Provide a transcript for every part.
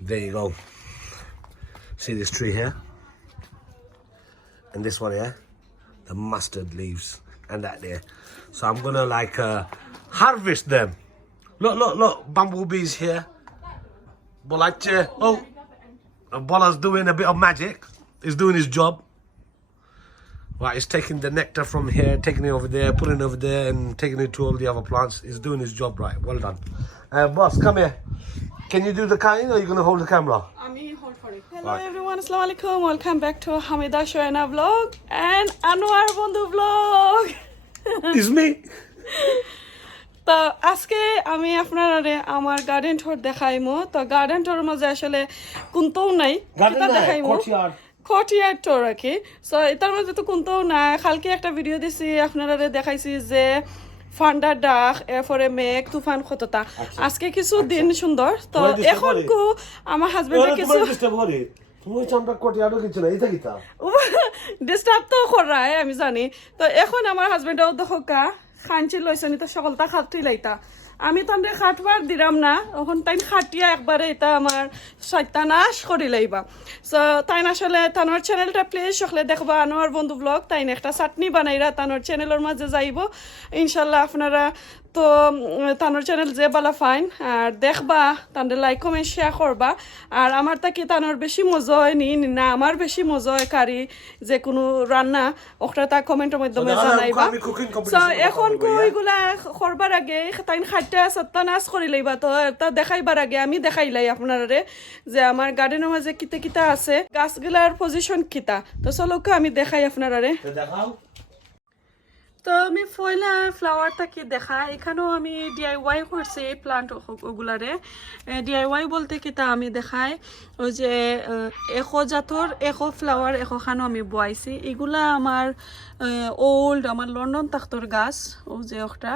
There you go. See this tree here? And this one here? The mustard leaves and that there. So I'm gonna like harvest them. Look, bumblebees here. Bolache. Oh, Bola's doing a bit of magic. He's doing his job. Right, he's taking the nectar from here, taking it over there, putting it over there, and taking it to all the other plants. He's doing his job right. Well done. Boss, come here. Can you do the cutting, or are you going to hold the camera? Hold for it. Hello everyone, Assalamu alaikum. Welcome back to Hamida Shuhena vlog and Anwar Bondhu vlog. It's me. তো আজকে আমি আপনারে আমার garden টুর দেখাইমু তো garden টুর মধ্যে আসলে কোনটাও নাই কিটা দেখাইমু কোর্টইয়ার্ড টুর আর কি সো এটার মধ্যে তো কোনটাও না কালকে একটা ভিডিও দিছি আপনারা দেখাইছি যে ফান্ডার ডাক এরপরে মেঘ তুফান কতটা আজকে কিছু দিন সুন্দর তো এখন কো আমার হাজবেন্ডের কিছু তুমি চামড়া কোর্টইয়ার্ডও কিছু না এটা কিটা ডিস্টার্ব তো করায় আমি জানি তো এখন আমার হাজবেন্ডও দেখা খানছি লইছেন তো সকলটা খাটই লাইতা আমি তান্ডে খাটবার দিলাম না এখন তাই খাটিয়া একবারে এটা আমার সত্যানাশ করে লাইবা সো তাই আসলে তানোর চ্যানেলটা প্লিজ সকলে দেখবা আনোয়ার বন্ধু ব্লগ তাই একটা চাটনি বানাইরা তানোর চ্যানেলের মাঝে যাইব ইনশাল্লাহ আপনারা তো তানোর চ্যানেল যে বালা ফাইন আর দেখবা তান্ডে লাইক কমেন্ট শেয়ার করবা আর আমার তাকে তানোর বেশি মজা হয় নি না আমার বেশি মজা হয় কারি যে কোনো রান্না ওটা তা কমেন্টের মাধ্যমে জানাইবা সো এখন কইগুলা করবার আগে তাই খাইটা সত্যানাশ করে লইবা তো তা দেখাইবার আগে আমি দেখাইলাই আপনারে যে আমার গার্ডেনের মাঝে কিতা কিতা আছে গাছগুলার পজিশন কিতা তো চলকে আমি দেখাই আপনারে দেখাও তো আমি ফয়লা ফ্লাওয়ারটা কি দেখা এখানেও আমি ডিআইওয়াই করছি প্লান্ট ওগুলারে ডিআইওয়াই বলতে কিতা আমি দেখাই ওই যে এখো জাতর এখো ফ্লাওয়ার এখোখানো আমি বয়াইছি এগুলা আমার ওল্ড আমার লন্ডন তাক্তর গাছ ও যে একটা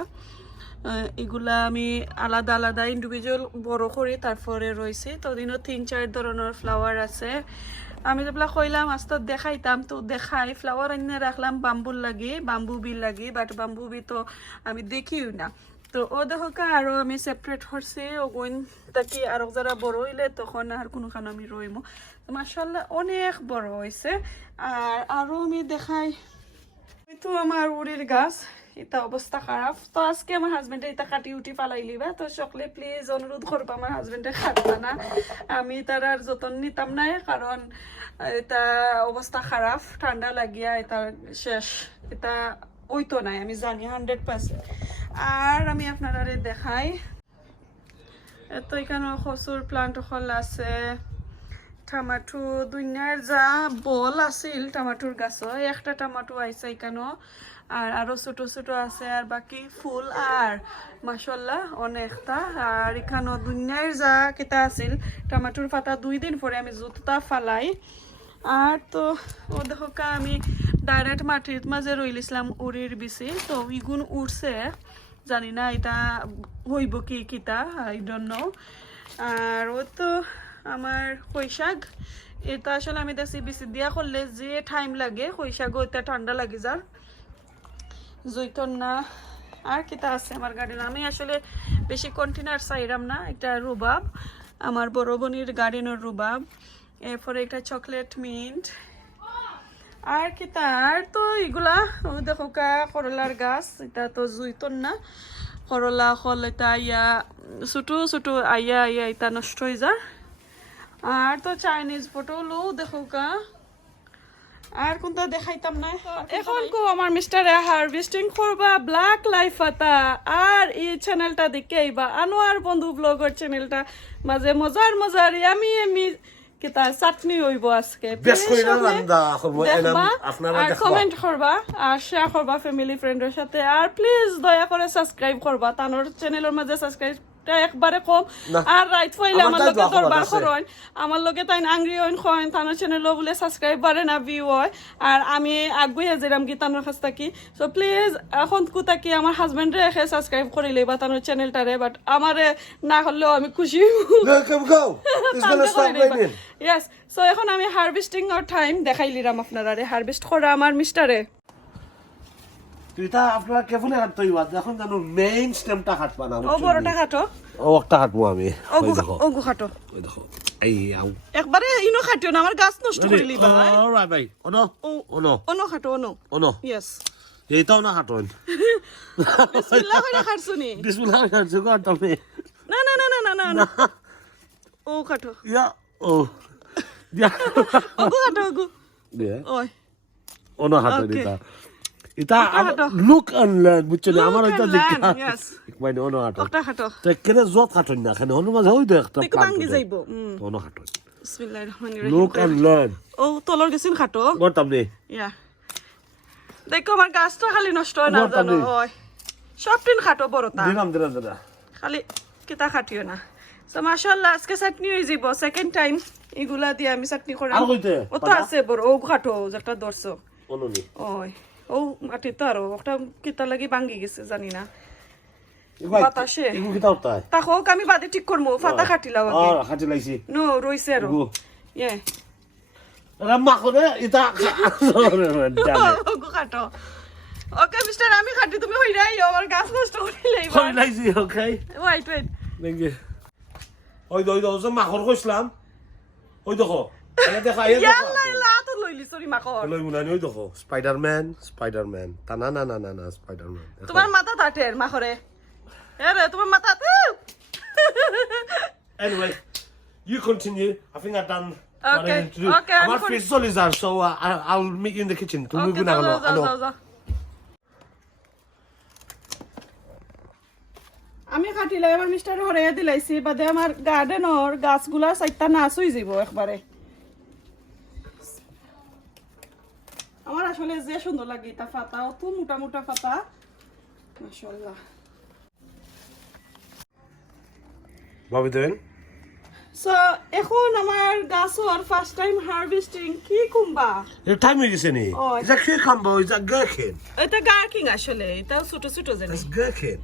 এগুলা আমি আলাদা আলাদা ইন্ডিভিজুয়াল বড় করি তারপরে রয়েছে তো দিনও 3-4 ধরনের ফ্লাওয়ার আছে আমি যেগুলা কইলাম আস্তে দেখাইতাম তো দেখাই ফ্লাওয়ার এনে রাখলাম বাম্বুর লাগি বাম্বু বি লাগি বাট বাম্বু বি তো আমি দেখিও না তো ও দেখা আরো আমি সেপারেট করছি ওগুন তাকি আর যারা বড় হইলে তখন আর কোনোখানে আমি রইমো মাশাআল্লাহ অনেক বড় হয়েছে আর আরো আমি দেখাই তো আমার উড়ির গাছ এটা অবস্থা খারাপ তো আজকে আমার হাজবেন্ডে এটা কাটি উঠি পালাই লিবা তো সকলে প্লিজ অনুরোধ করবো আমার হাজবেন্ডে খাটবা না আমি তার আর যতন নিতাম না কারণ এটা অবস্থা খারাপ ঠান্ডা লাগিয়া এটা শেষ এটা ওইতো নাই আমি জানি 100% আর আমি আপনারা দেখাই তো এখানে খসুর প্লান্ট হল আছে টমাটো দুনিয়ার যা বল আছিল টমাটোর গাছ একটা টমাটো আইছে এখানে আর আরো ছোট ছোট আছে আর বাকি ফুল আর মাশাআল্লাহ অনেকটা আর এখানে দুনিয়ার যা কিতা আছিল টমাটোর পাতা 2 দিন পরে আমি জুতটা ফালাই আর তো ও দেখা আমি ডাইরেক্ট মাটির মাঝে রইলিছিলাম উড়ির বিচি তো ইগুন উড়ছে জানি না এটা হইব কি কিতা আই ডোন্ট নো আর ও তো আমার কইশাক এটা আসলে আমি দেখছি বিচি দিয়া করলে যে টাইম লাগে কইশাক ওইটা ঠান্ডা লাগে যার জৈতন না আর কিতা আছে আমার গার্ডেন আমি আসলে বেশি কন্টেনার চাইরাম না একটা রুবাব আমার বড় বোনের গার্ডেনের রুবাব এরপরে একটা চকলেট মিন্ট আর কিতা আর তো এগুলা দেখো করলার গাছ এটা তো জৈতন না করলা ফল এটা ইয়া ছোট ছোট আইয়া আইয়া এটা নষ্ট হয়ে যায় আর তো চাইনিজ পটলও দেখো আর কোনটা দেখাইতাম না এখন কো আমার মিস্টারে হারভেস্টিং করবা ব্ল্যাক লাইফ পাতা আর এই চ্যানেলটা দেখেইবা আনোয়ার বন্ধু ব্লগার চ্যানেলটা মাঝে মজার মজার আমি কিতা চাটনি হইব আজকে বেশ করে রান্না করব আপনারা দেখবা আর কমেন্ট করবা আর শেয়ার করবা ফ্যামিলি ফ্রেন্ডের সাথে আর প্লিজ দয়া করে সাবস্ক্রাইব করবা তানোর চ্যানেলের মাঝে সাবস্ক্রাইব একবারে কম আর রাইট ফাইলে আমার লগে দরবার করেন আমার লগে তাই আংরি হইন কইন তানোর চ্যানেল বলে সাবস্ক্রাইব বারে না ভিউ হয় আর আমি আগুইয়া যেরাম কি তানোর কাছ থাকি সো প্লিজ এখন কুতা কি আমার হাজবেন্ড রে সাবস্ক্রাইব করে লইবা তানোর চ্যানেলটারে বাট আমারে না হলেও আমি খুশি ইয়েস সো এখন আমি হারভেস্টিং এর টাইম দেখাইলিরাম আপনারা হারভেস্ট করা আমার মিস্টারে এটা আপনারা কেবল কাটতে হইবা এখন জানো মেইন স্টেমটা কাটবা না ও বড়টা কাটো ও একটা কাটবো আমি ওই দেখো ওগু কাটো ওই দেখো এই আও একবারে ইনো খাটিও না আমার গাছ নষ্ট করে লিবা অলরাইট ভাই ওনো ওনো ওনো খাটো ওনো ওনো ইয়েস এইটাও না কাটুন বিসমিল্লাহ কইরা খাটছুনি বিসমিল্লাহ কাটছো কাটবে না না না না না না ও খাটো ইয়া ও ইয়া ওগু খাটো ওগু দিয়ে ওই ওনো হাতে দিতা এটা লুক অ্যান্ড লার্ন বুঝছো না আমার এটা দেখা ইয়েস মানে ওনো হাতে ওটা খাটো তো কেনে জত কাটুন না খানে হনু মাঝে ওই দেখ তো দেখো ভাঙ্গি যাইবো ওনো হাতে বিসমিল্লাহির রহমানির রহিম লুক অ্যান্ড লার্ন ও তলর গেছিন খাটো করতাম নি ইয়া দেখো আমার গাছটা খালি নষ্ট হয় না জানো ওই সব দিন খাটো বড়টা দিলাম খালি কিতা খাটিও না তো মাশাআল্লাহ আজকে চাটনি হয়ে যাব সেকেন্ড টাইম এগুলা দিয়ে আমি চাটনি করাম আর কইতে ও তো আছে বড় ও খাটো যেটা ধরছো ওনো নি ওই ও মাটি তো আরো একটা কিতা লাগি ভাঙ্গি গেছে জানি না বাতাসে এগু কিতা হতায় তাকো আমি বাদে ঠিক করবো ফাতা কাটিলাও আগে হাতে লাইছি নো রইছে আরো ইয়ে রাম্মা করে এটা ওগো খাটো ওকে মিস্টার আমি খাটি তুমি হইরাই আমার গাছ নষ্ট করে লইবা কই লাইছি ওকে ওয়েট দেখি ওই দই যে মাখর কইছিলাম ওই দেখো আয়া দেখা ইয়াল্লা লা তো লইলি সরি মাকর লই মুনানি ওই দেখো স্পাইডারম্যান তা না না না না না স্পাইডারম্যান তোমার মাথা তাটের মাখরে আরে তোমার মাথা Anyway, you continue. I think I've done what Okay, I need to do. okay, I'm at Fritz Solizar, so I'll meet you in the kitchen. ওকে যাও আমি খাটিলাই আমার মিস্টার হরাইয়া দিলাইছি বাদে আমার গার্ডেনর গাছগুলা চাইতা নাচ হয়ে যাব একবারে আমার আসলে যে সুন্দর লাগে এটা পাতা অত মোটা মোটা পাতা মাশাআল্লাহ What are we doing? So এখন আমার গাছর ফার্স্ট টাইম হারভেস্টিং কি কুম্বা Your time is in here. Oh, Is that cucumber or is that gherkin? এটা গার্কিং আসলে এটা ছোট ছোট জানি That's gherkin.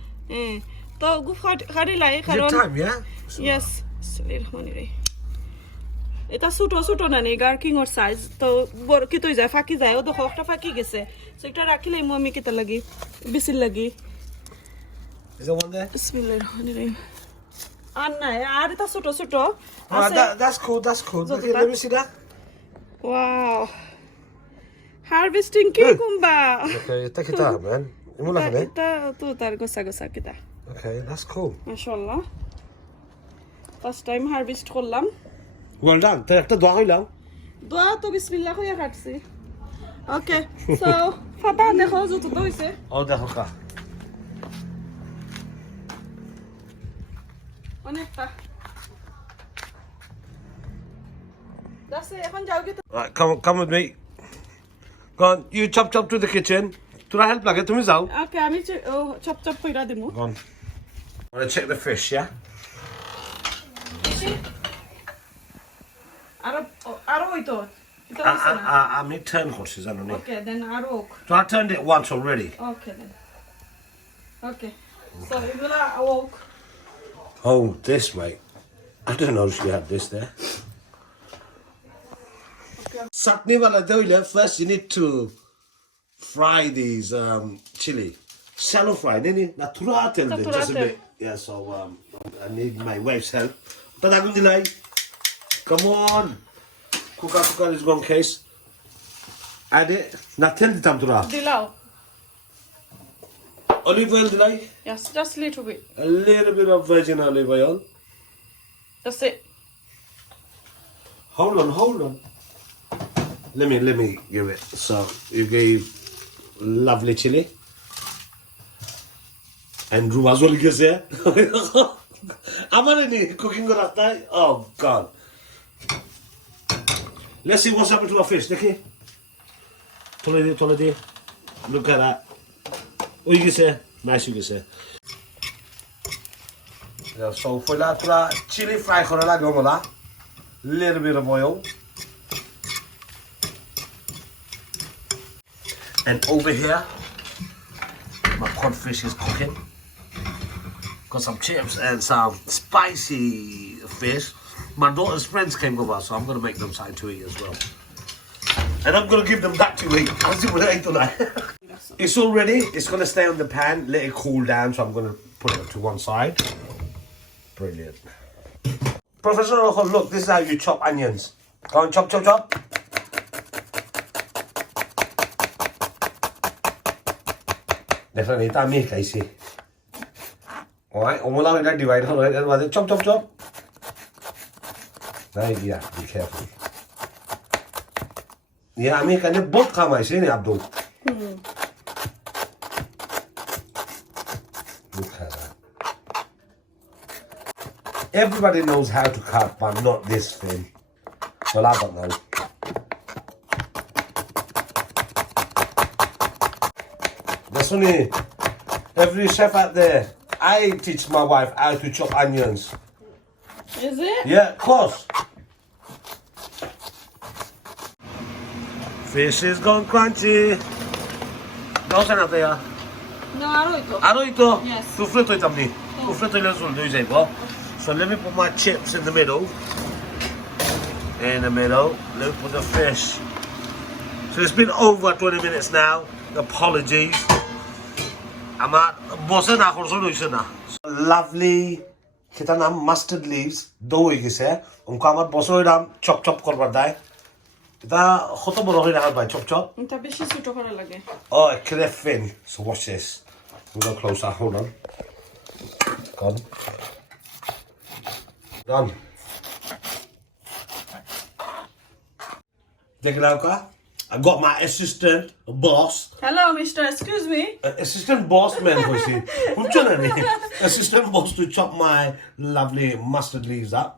তো গু খাড়িলাই Is কারণ your time, yeah? ইয়েস এটা ছোট ছোট না নি গার্কিং ওর সাইজ তো বড় কি তুই যায় ফাঁকি যায় ও দেখো একটা ফাঁকি গেছে সো এটা রাখিলাই আমি কিতা লাগি বিসিল লাগি Is there one there? বিসমিল্লাহির রহমানির রহিম আর না আর এটা ছোট ছোট That's cool. Okay, let me see that. Wow harvesting কি কুম্বা Okay, take it out, man. You look at it. এটা তো তার গোসা গোসা কিতা Okay, that's cool. মাশাআল্লাহ ফার্স্ট টাইম হারভেস্ট করলাম Well done. Take একটা দোয়া হইলাম দোয়া তো বিসমিল্লাহ হইয়া কাটছি ওকে সো ফাটা দেখো যত তো হইছে ও দেখো কা অনেকটা দাসে এখন যাও কি Right, come with me. Go on, you chop to the kitchen. Do I help like it? তুমি যাও. ওকে আমি চপ চপ কইরা দিমু Go on. I'm gonna check the fish, yeah? আরো হইতো এটা হইছে না আমি turn horses, I don't know. ওকে দেন আরো So I turned it once already. Okay then okay so এগুলা oak Oh, this, mate. I didn't know she had this there. Satni wala doile. First, you need to fry these chili. Shallow fry, didn't you? Naturatel, just a bit. Yeah, so I need my wife's help. Tadagun dilay. Come on. Cooker is gone case. Add it. Natin ditamtura. দিলাও Olive oil dilay. yes just little bit A little bit of virgin olive oil. that's it Hold on. Let me give it. So you gave lovely chili. And Rumazol gets there. I'm already cooking on that. Oh God. Let's see what's happened to our fish. Okay. Toledi. Look at that. Oh, you can say. Nice, you can say. Yeah, so for that, chili fry, little bit of oil. And over here, my codfish is cooking. Got some chips and some spicy fish. My daughter's friends came over, so I'm going to make them something to eat as well. And I'm going to give them that to eat. I'll see what they eat tonight. It's all ready. It's going to stay on the pan. Let it cool down. So I'm going to put it to one side. Brilliant. Professor, look. This is how you chop onions. Go on, chop, chop, chop. Definitely, that's me, Casey. Alright, I'm going to divide it. Chop, chop, chop. Now, yeah, be careful. Yeah, I mean, can you both come, I see, Abdul? Look at that. Everybody knows how to cut, but not this thing. Well, I don't know. That's only every chef out there. I teach my wife how to chop onions. Is it? Yeah, of course. Fish is gone crunchy. Don't say nothing. No, arroito. Arroito. Yes. Tu frito it tamni. Tu frito it sul do you So let me put my chips in the middle. In the middle. Let me put the fish. So it's been over 20 minutes now. Apologies. I'm at bossa na khorso loise na. Lovely kitana mustard leaves do hoye gise. Unko amar bosso iram chop chop korbar dai. এটা কত বড় হয়ে রাখার ভাই chop chop এটা বেশি ছোট করা লাগে Oh, it could have thin. So watch this. We'll go closer. Hold on. Gone. Done. Take it out, car. I got my assistant boss. Hello, Mr. Excuse me. Assistant boss man, assistant boss to chop my lovely mustard leaves up.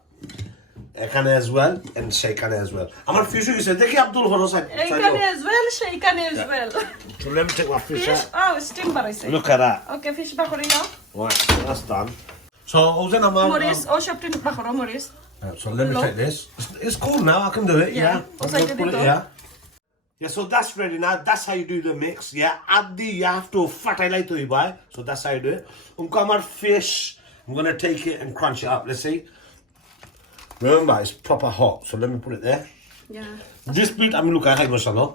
Ekane as well and Sheikane as well. Amar fish you said, Dekhi Abdul Horo side. Ekane as well, Sheikane as well. So let me take my fish Fish? out. Oh, steam baraise. Look at that. Okay, fish bakori now. Right, so that's done. So Ozen Amar. Maurice, oh, shoptin bakoro, Maurice. So let me take this. It's cool now. I can do it. Yeah. I'm Like gonna put it here. Yeah. So that's ready now. That's how you do the mix. Yeah. Add the you have to fertilize to it, boy. So that's how you do it. Amar fish. I'm gonna take it and crunch it up. Let's see. Remember, it's proper hot. So let me put it there. Yeah. This bit I'm looking at mashallah.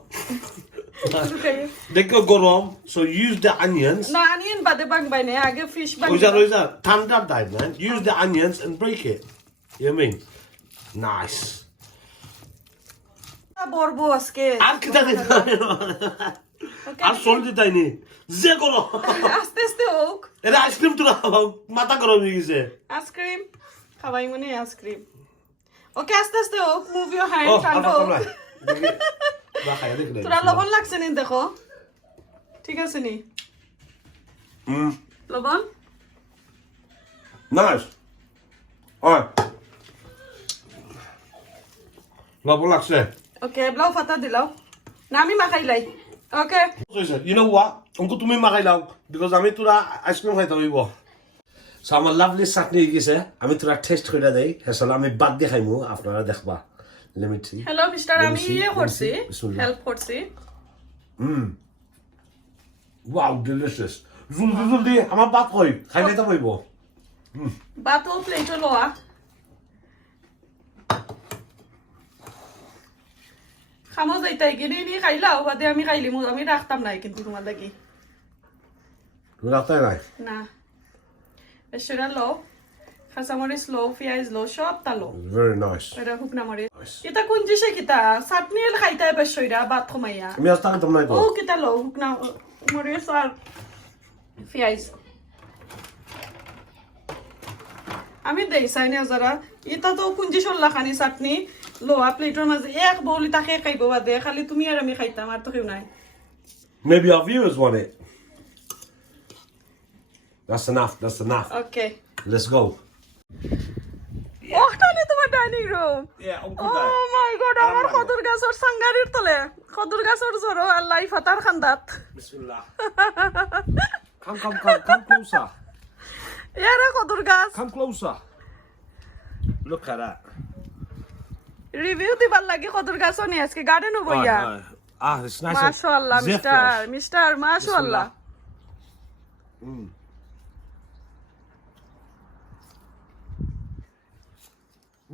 Okay. They go gourd. So use the onions. No, onion bade bang by ne. Age fish bang. Oiza. Thunder dive, man. Use the onions and break it. You know what I mean? Nice. Borbo aske. আর কি জানি আর salt দিতাইনি যে করো আস্তে আস্তে হোক এটা ice cream তো মাথা গরম হয়ে গেছে আইসক্রিম খাওয়াই মনে আইসক্রিম ওকে আস্তে আস্তে হোক মুভ ইউর হ্যান্ড ও ঠান্ডা হোক বা খাইয়া দেখলে তোরা লবণ লাগছে নি দেখো ঠিক আছে নি লবণ নাইস ওই লবণ লাগছে ওকে ব্লাউ ফাতা দিলাও না আমি মাখাই লাই ওকে You know what? Unko তুমি মাখাই লাও because আমি তোরা আইসক্রিম খাইতে হইব So আমার লাভলি চাটনি গেছে আমি তোরা টেস্ট করে দেই হেসলে আমি বাদ দিয়ে খাইমু আপনারা দেখবা Let me see. Hello mister আমি ইয়ে করছি Bismillah. হেল্প করছি Wow, delicious. জলদি আমার বাদ কই খাইলে তো হইব বাতো প্লেটো লোয়া খামো যাইতাই গিয়ে নি খাইলাও বাদে আমি খাইলিমু আমি রাখতাম নাই কিন্তু তোমার লাগি তুমি রাখতে নাই না বেশরা লো খাসামরিস লো পিয়াজ লো সব তালো Very nice. এটা হুকনা মরি এটা কোন জিসে কিতা চাটনি খাইতাই বেশরা বাত কমাইয়া আমি আজ তাকে তোমরা ও কিতা লো হুকনা মরিস আর পিয়াজ আমি দেই সাইনে যারা এটা তো কুঞ্জি সল্লা খানি চাটনি লোয়া প্লেটের মাঝে এক বউলি তাকে খাইব বাদে খালি তুমি আর আমি খাইতাম আর তো কেউ নাই Maybe our viewers want it. That's enough. That's enough. Okay Let's go. ওখানে তোমার ডাইনিং রুম Yeah, ও মাই গড আমার খদর গাছর সাঙ্গারির তলে খদর গাছর জরো আল্লাহ ফাতার খান্দাত Bismillah. Come closer. এরা খদর গাছ Come closer. Look at that. Review দিবার লাগি খদর গাছও নি আজকে গার্ডেনও বইয়া It's nice. মাশাআল্লাহ মিস্টার মাশাআল্লাহ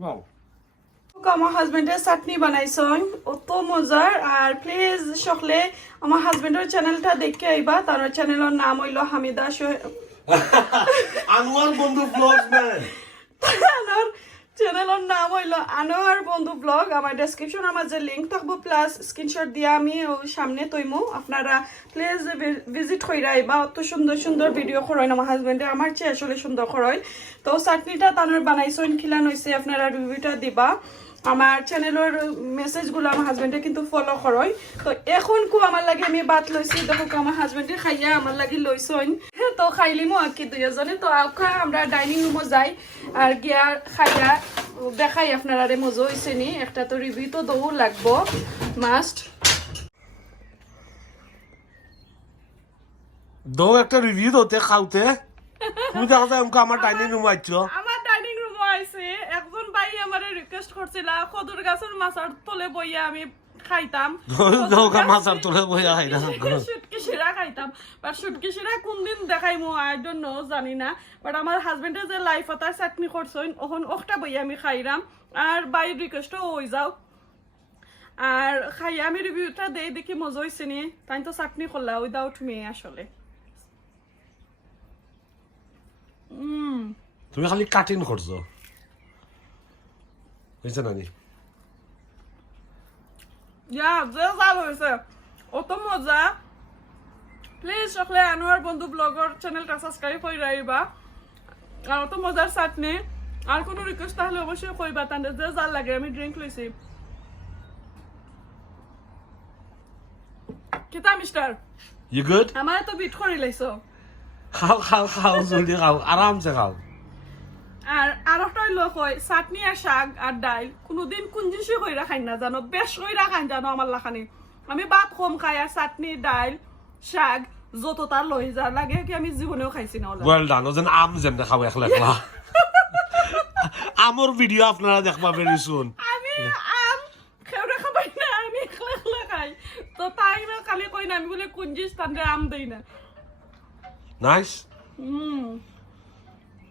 Wow. আমার হাজবেন্ডের চাটনি বানাইছন অত মজার আর প্লিজ সকলে আমার হাজবেন্ডের চ্যানেলটা দেখে আইবা তার চ্যানেলের নাম হইল হামিদা আনোয়ার বন্ধু ব্লগস ম্যান তার চ্যানেলের নাম হইল আনোয়ার বন্ধু ব্লগ আমার ডেসক্রিপশন আমার যে লিংক থাকবো প্লাস স্ক্রিনশট দিয়ে আমি সামনে তৈমু আপনারা প্লিজ ভিজিট কইরা আইবা অত সুন্দর সুন্দর ভিডিও করেন আমার হাজবেন্ডে আমার চেয়ে আসলে সুন্দর করেন তো চাটনিটা তানোর বানাইছন খিলান হয়েছে আপনারা রিভিউটা দিবা আমার চ্যানেলের মেসেজগুলো আমার হাজবেন্ডে কিন্তু ফলো করয় তো এখন কো আমার লাগে আমি বাত লইছি দেখো আমার হাজবেন্ডে খাইয়া আমার লাগি লইছন তো খাইলিমো আর কি দুইজনে তো আখা আমরা ডাইনিং রুমে যাই আর গিয়া খাইয়া দেখাই আপনারা মজা হয়েছে নি একটা তো রিভিউ তো দৌড় লাগবো মাস্ট দো একটা রিভিউ দতে খাওতে তুমি দেখো আমার ডাইনিং রুম আইছো আমার ডাইনিং রুমে আইছে একজন ভাই আমারে রিকোয়েস্ট করছিল খদুর গাছের মাছার তলে বইয়া আমি খাইতাম দোকা মাছার তলে বইয়া খাই না শুটকি শিরা খাইতাম বাট শুটকি শিরা কোন দিন দেখাইমু আই ডোন্ট নো জানি না বাট আমার হাজবেন্ডে যে লাইফ আতা চাটনি করছইন ওখন ওখটা বইয়া আমি খাইরাম আর বাই রিকোয়েস্টও হই যাও আর খাইয়া আমি রিভিউটা দেই দেখি মজা হইছে নি তাই তো চাটনি করলা উইদাউট মি আসলে তুমি খালি কাটিং করছো হয়েছে না নি ইয়া যে জাল হয়েছে অত মজা প্লিজ সকলে আনোয়ার বন্ধু ব্লগর চ্যানেলটা সাবস্ক্রাইব করে রাখবা আর অত মজার চাটনি আর কোনো রিকোয়েস্ট তাহলে অবশ্যই কইবা তাহলে যে জাল লাগে আমি ড্রিঙ্ক লইছি কিতা মিস্টার ইউ গুড আমার তো বিট করে লাইছো খাও খাও খাও জলদি খাও আরামসে খাও আর একটা হইলো কই চাটনি আর শাক আর ডাইল কোনোদিন কোন জিনিসই কইরা খাই না জানো বেশ কইরা খাই জানো আমার লাখানি আমি ভাত কম খাই আর চাটনি ডাইল শাক যত তার লই যা লাগে কি আমি জীবনেও খাইছি না ওলা ওয়েল ডান ওজন আম যেমন খাও একলা একলা আমর ভিডিও আপনারা দেখবা ভেরি সুন আমি আম খেউরে খাবাই না আমি একলা একলা খাই তো তাই না খালি কই না আমি বলে কোন জিনিস তান্ডে আম দেই না নাইস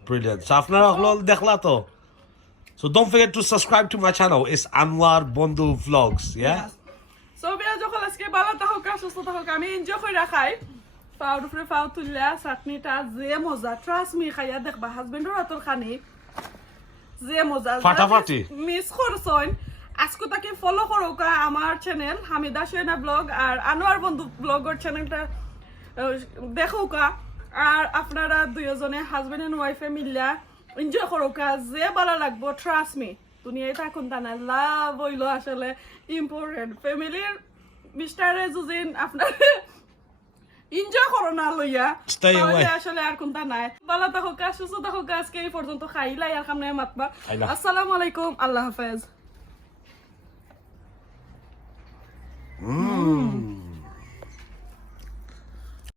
Brilliant. So আপনারা হলো দেখলা তো So don't forget to subscribe to my channel. It's Anwar Bondu Vlogs, yeah? So বিয়া যখন আজকে ভালো থাকুক সুস্থ থাকুক আমি এনজয় করে রাখাই পাউডার উপরে পাউ তুললা চাটনিটা যে মজা ট্রাস্ট মি খাইয়া দেখবা হাজবেন্ডের হাতের খানি যে মজা ফাটাফাটি মিস করছন আজকে তাকে ফলো করো আমার চ্যানেল হামিদা শুহেনা ব্লগ আর আনোয়ার বন্ধু ব্লগের চ্যানেলটা দেখো আর আপনারা দুইজনে হাজবেন্ড এন্ড ওয়াইফে মিল্লা এনজয় করো যে ভালো লাগবো ট্রাস্ট মি দুনিয়ায় থাকুন তা না লাভ হইলো আসলে ইম্পর্টেন্ট ফ্যামিলির মিস্টারে যুজিন আপনার এনজয় করো না লইয়া আসলে আর কোনটা নাই ভালো থাকুক সুস্থ থাকুক আজকে এই পর্যন্ত খাইলাই আর খামনে মাতবা আসসালামু আলাইকুম আল্লাহ হাফেজ